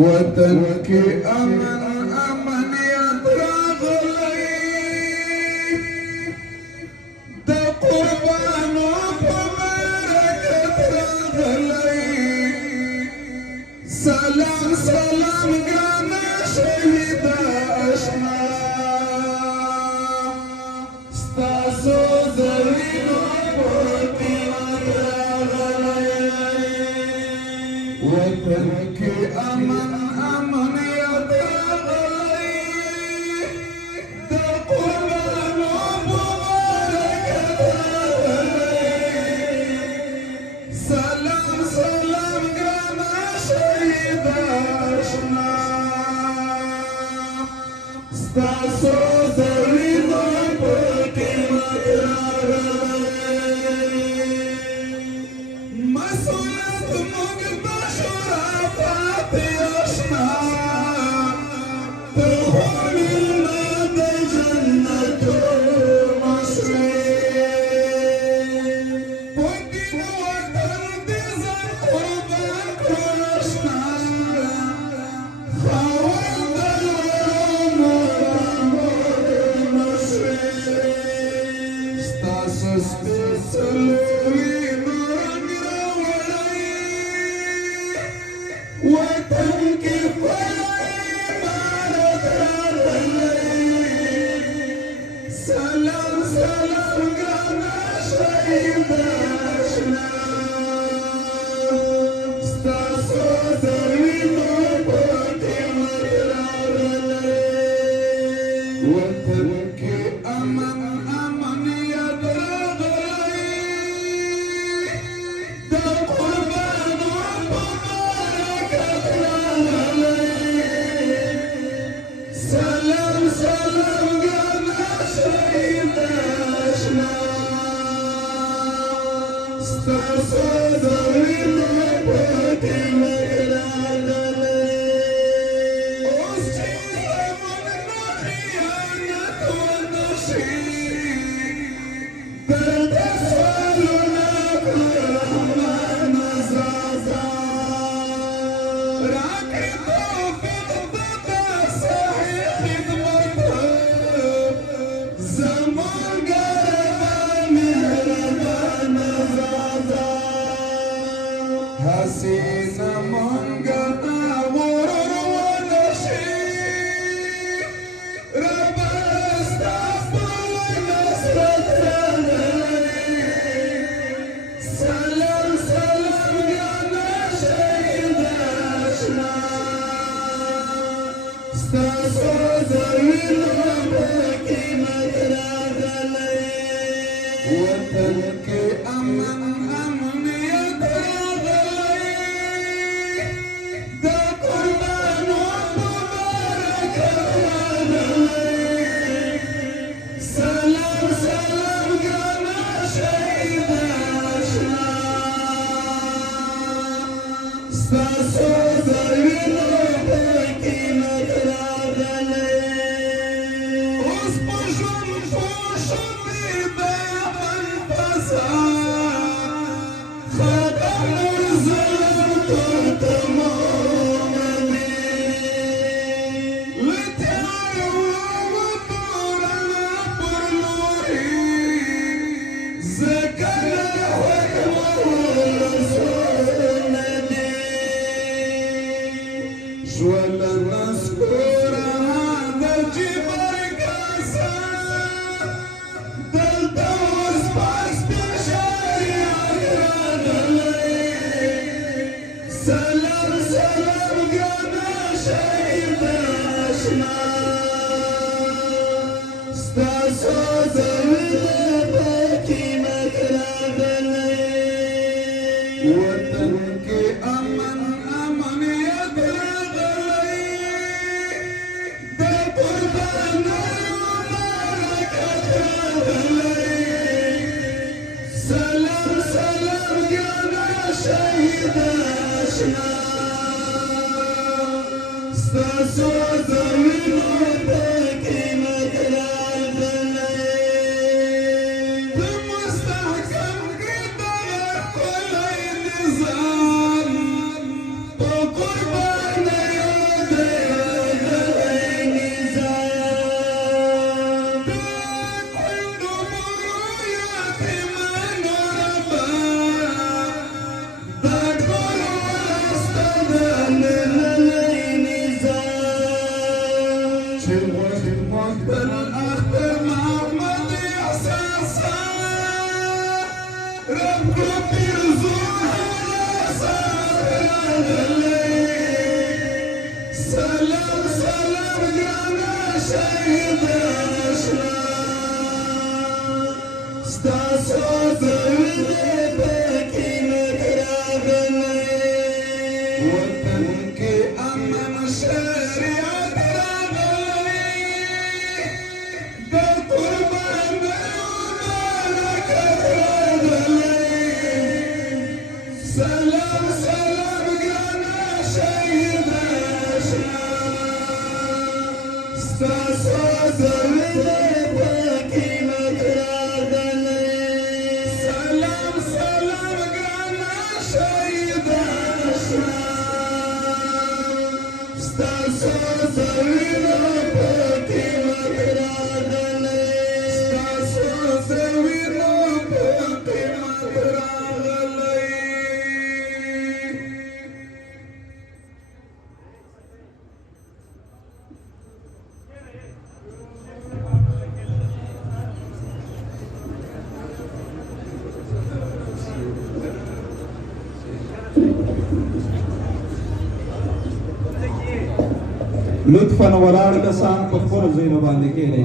وطن کې امن امنیت راغلی د قربانو په برکت راغلی سلام سلام ګرانه شهیده اشنا ستاسو د وینو په قیمت راغلی وطن کې امن امنیت راغلی د قربانو په برکت راغلی سلام سلام ګرانه شهیده اشنا ستاسو د وینو په قیمت راغلی مسؤلیت موږ بشرا پاتې اشنا ته حورنا د جنت مشرې په دې وطن دې ځان قربان کړو اشنا خاوند ستاسو سپېڅلي نوراني راوړی وطن کې عمارت راغلی سلام سلام ګرانه شهیده اشنا ستاسو د وینو په قیمت راغلی وطن کې امن امنیت راغلی د قربانو په برکت راغلی سلام سلام ګرانه شهیده اشنا ستاسو د وینو په قیمت راغلی اوس چې زموږ نه خیانت ونه شي درته سوالونه کړم رحمان زازا راکړې توفیق د صحیح خدمت زموږ رب مهربان زازا حسینه مونږ ته غرور ونه شي رب ستا په نصرت راغلی سلام سلام ګرانه شهیده اشنا ستاسو د وینو په قیمت راغلی وطن کې امن امنیت راغلی د قربانو په برکت راغلی سلام سلام ګرانه شهیده اشنا ستاسو د وینو په قیمت راغلی اوس په ژوند پوه شوې د یمن فساد خدای ظلم تر تمامه له تیارو وتورنه پر لوري ځکه نه حکم رسول دی ژوند نسکوره د جبر کاسه دلته اوس پاس سپین شریعت راغلی سلام سلام ګرانه شهیده اشنا ستاسو د وینو په قیمت راغلی وطن کې امن امنیت راغلی د قربانو برکت راغلی سلام سلام ګرانه شهیده اشنا ستاسو د وینو په قیمت راغلی د مستحکم کې دغه ښکلی نظام په قربانیو ستاسو زوینه پاکی مکراغلی سلام سلام گانا شهیدان شام ستاسو زوینه پاکی مکراغلی ستاسو زوینه پاکی مکراغلی لطفاً ولاړ کسان په خپلو ځایونو باندې کښېنئ.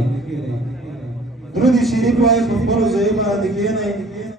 درود شریف وایي په خپلو ځایونو باندې کښېنئ.